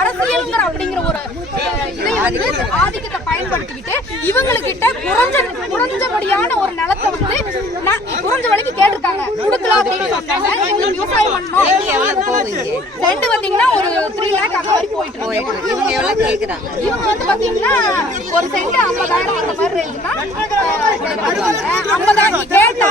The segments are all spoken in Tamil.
அரசியல்ங்கிற அப்படிங்கிற ஒரு இதை வந்து ஆதிக்கத்தை பயன்படுத்திக்கிட்டு இவங்களுக்கிட்ட குறைஞ்ச குறைஞ்சபடியான ஒரு நிலத்தை வந்து குறைஞ்ச விலைக்கு கேட்டிருக்காங்க. கொடுக்கலாம் அப்படின்னு சொன்னாங்க இவங்களுக்கு விவசாயம் பண்ணணும். ரெண்டு வந்தீங்கன்னா ஒரு த்ரீ லேக் அந்த மாதிரி போயிட்டு இருக்கு. இவங்க எவ்வளவு கேக்குறாங்க? இவங்க வந்து பாத்தீங்கன்னா ஒரு சென்ட் ஐம்பதாயிரம் அந்த மாதிரி ரேஞ்சுனா ஐம்பதாயிரம் கேட்டா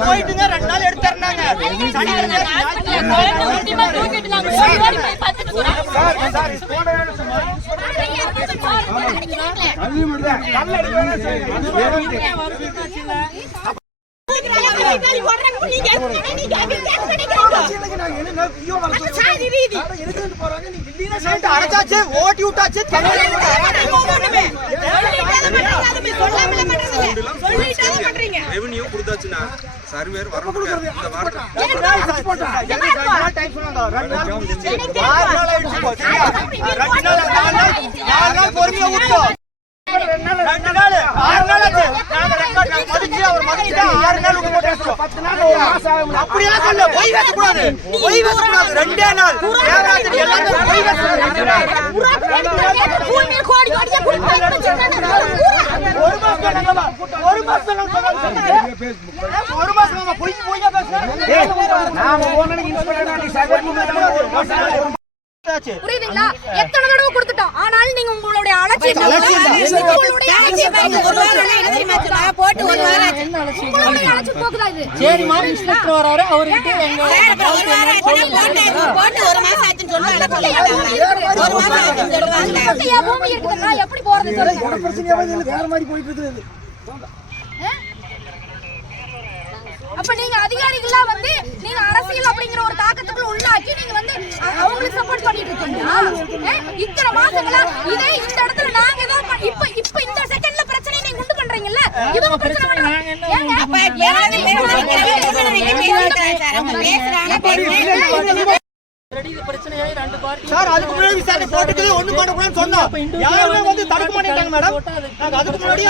போயிட்டுங்க ரெண்டு நாள் எடுத்துறாங்க அடைச்சாச்சு ஓட்டி விட்டாச்சு ரெவன்யூ கொடுத்தாச்சுன்னா சர்வேர் வரணும் இந்த வாரம் பொறுமையா விட்டோம் ரெண்டு நாள் ஆறு நாள் ஆச்சு நாங்க ரெக்கார்ட் நாங்க மதிச்சு அவர் ஆறு நாள் போட்டு பேசுறோம் பத்து நாள் ஒரு மாசம் ஆகும் அப்படியே சொல்ல பொய் பொய் ரெண்டே நாள் எல்லாரும் பொய் ஒரு மாசம் ஒரு மாசம் நாங்க ஒரு மாசம் நாங்க பொய் பொய்யா பேசுறோம் நாம இன்ஸ்பெக்டர் ஒரு மாசம் புரியுதுங்களா? எத்தனை தடவை கொடுத்துட்டோம்? ஆனாலும் நீங்க உங்களுடைய அலட்சியம்? உங்களுடைய போட்டு ஒரு வாரம் ஆச்சு. உங்களுடைய அலட்சியம் போக்குதா இது? சரிம்மா இன்ஸ்பெக்டர் வராரு. அவர்கிட்ட எங்க ஒரு வாரம் ஆச்சு போட்டு போட்டு ஒரு மாசம் ஆச்சுன்னு சொல்லுவாங்க ஒரு மாசம் ஆச்சுன்னு சொல்லுவாங்க பக்கத்து என் பூமி இருக்குதுன்னா எப்படி போறது சொல்லுங்க. வேற மாதிரி போயிட்டு இருக்குது. நீங்க அதிகாரிகளா வந்து நீங்க அரசியல் அப்படிங்கிற ஒரு தாக்கத்துக்குள்ள உள்ளாக்கி நீங்க வந்து அவங்களுக்கு சப்போர்ட் பண்ணிட்டு இருக்கீங்களா இத்தனை மாசங்களா இதே இந்த இடத்துல நாங்க ஏதோ ப- இப்ப இப்ப இந்த செகண்ட்ல பிரச்சனை நீங்க உண்டு பண்றீங்கல்ல இவங்க பிரச்சனை ஏங்க? பிரச்சனையாகி ரெண்டு பார்ட்டி சார் அதுக்கு முன்னாடி விசாரணை போட்டுக்கல ஒண்ணு பண்ணக்கூடாதுன்னு சொன்னோம் யாருமே வந்து தடுக்க மாட்டேங்கிறாங்க மேடம் நாங்க அதுக்கு வந்து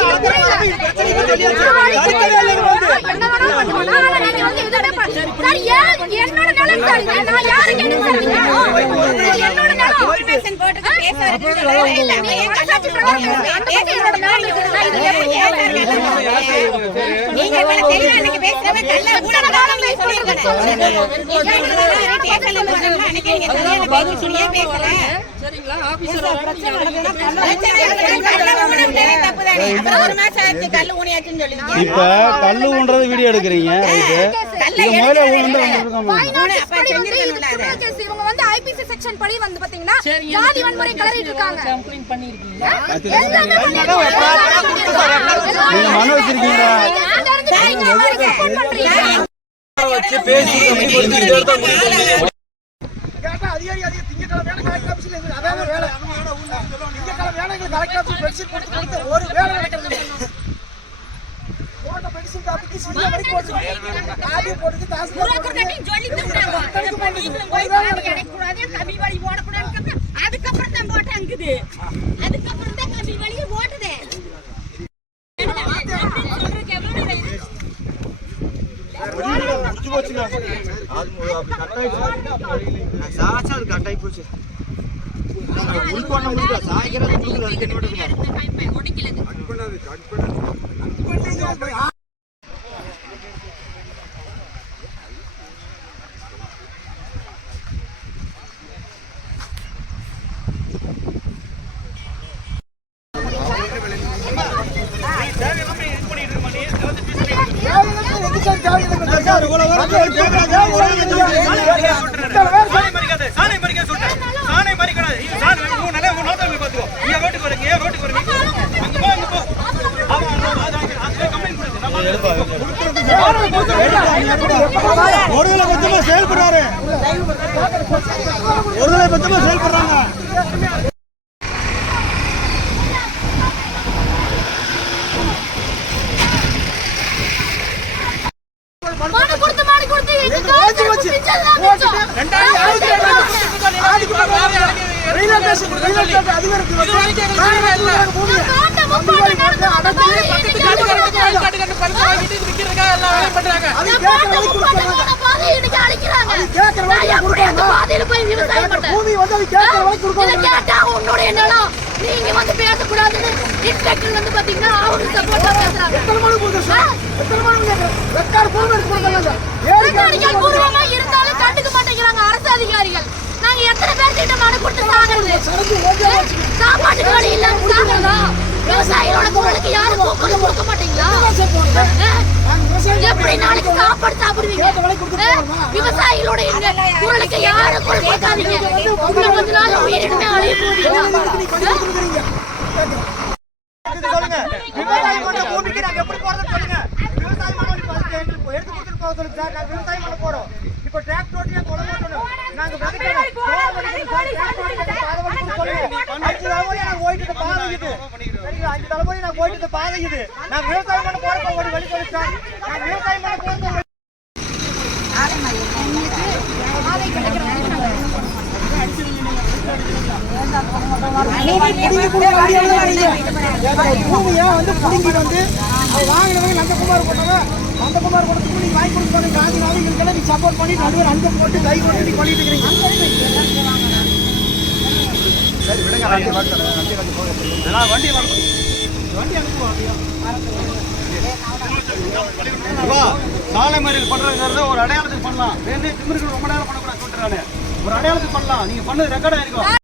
இது பிரச்சனை சொல்லியாச்சு தடுக்கவே இல்லைங்க வந்து என்ன என்னோட நிலம் சார்? நான் யாருக்கு என்ன சார் என்னோட நிலம். இன்ஃபர்மேஷன் போட்டு பேச நீ எங்க சாட்சி பிரகாரம் என்னோட நிலம் இது எப்படி நீங்க இவ்வளவு தெளிவா அன்னைக்கு பேசுறவ கல்ல சரிங்களா ஆபீசர் இப்ப கல்லு ஊன்றது வீடியோ எடுக்கிறீங்க ரைட்டு இது முதல்ல வந்து. இவங்க IPC section படி வந்து பாத்தீங்கன்னா ஜாதி வன்முறை கிளறிட்டு இருக்காங்க பண்ணிருக்கீங்க. நீங்க மனு வச்சிருக்கீங்களா support பண்றீங்க. கேட்டா அதிகாரி அதிக திங்கக்கிழமை வேலை கலெக்டர் ஆபீஸ்ல இருக்குது அதான் வேலை திங்கக்கிழமை வேலை எங்களுக்கு கலெக்டர் ஆபீஸ் பென்ஷன் கொடுத்து கொடுத்து ஒரு வேலை நடக்கிறது இல்லை. போட்ட பென்ஷன் காப்பிக்கு சிறிய வரைக்கும் போட்டு ஆடி போட்டு தாசில்தார் அதுக்கப்புறம் தான் போட்டாங்குது அதுக்கப்புறம் தான் கம்பி வழியே சாச்சா அது கட்டாயி போச்சு உள்கொண்ட முடியல சாய்க்கிறது கொடுக்கல அதுக்கு என்ன பண்ணுறது சாணை மறிக்காத ஒருதலை பத்தமா செயல்படுறாரு. ஒருதலை பத்தமா செயல்படுறாங்க மனு கொடுத்து மாடி கொடுத்து எங்க காலத்துல பிச்சைதான் மிச்சம். நான் காட்ட முப்பாடு நடந்து அந்த பாதை இன்னைக்கு அழிக்கிறாங்க. நான் காட்ட முப்பாடு போன பாதை இன்னைக்கு அழிக்கிறாங்க. நான் எப்படி அந்த பாதையில போய் விவசாயம் பண்றேன்? இதை கேட்டா உன்னுடைய நிலம். நீங்க வந்து பேசக்கூடாதுன்னு இன்ஸ்பெக்டர் வந்து பாத்தீங்கன்னா அவரு சப்போர்ட்டா பேசுறாங்க. பூர்வமா இருந்தாலும் கண்டுக்க மாட்டேங்கிறாங்க அரசு அதிகாரிகள். நாங்க எத்தனை பேர்கிட்ட மனு கொடுத்து சாகுறது? சாப்பாட்டுக்கு வழி இல்லாம சாகுறதா? விவசாயிகளோட குரலுக்கு யாரும் கூப்பிட்டு கொடுக்க மாட்டீங்களா அஹ்? எப்படி நாளைக்கு சாப்பாடு சாப்பிடுவீங்க அஹ்? விவசாயிகளோட இந்த குரலுக்கு யாரும் குரல் கொடுக்காதீங்க இன்னும் கொஞ்ச நாள் உயிரினமே அழிய போகுது இது சொல்லுங்க விவசாயம் பண்ண பூமிக்கு நாங்க எப்படி போறதுன்னு சொல்லுங்க விவசாயம் பண்ண வேண்டிய பகுதியை எங்களுக்கு எடுத்து கொடுத்துட்டு போக சொல்லுங்க சார் நாங்க விவசாயம் பண்ண போறோம் இப்போ டிராக்டர் கொலை நாங்க ஓட்டி சொல்லுங்க அஞ்சு நாங்க சரிங்களா அஞ்சு தலைமுறை நான் போயிட்டு இருக்க பாதை இது. நாங்க விவசாயம் பண்ண போறப்ப ஒரு வழி சொல்லு சார். விவசாயம் பண்ண போறப்ப பூமியை வந்து புடுங்கிட்டு வந்து வாங்கினவங்க நந்தகுமார் போட்டவங்க நந்தகுமார் போட்டதுக்கு நீங்க வாங்கி கொடுத்து காந்தினாலும் இதுக்கெல்லாம் நீ சப்போர்ட் பண்ணி நடுவர் அன்பம் போட்டு கை கொண்டு நீ பண்ணிட்டு இருக்கிறீங்க அப்பா, சாலை மறியல் பண்றதுங்கிறத ஒரு அடையாளத்துக்கு பண்ணலாம். வேணே திமிருக்கு ரொம்ப நேரம் பண்ணக்கூடாது சொல்லிட்டு நானு. ஒரு அடையாளத்துக்கு பண்ணலாம். நீங்க பண்ணது ரெக்கார்ட் ஆயிருக்கும்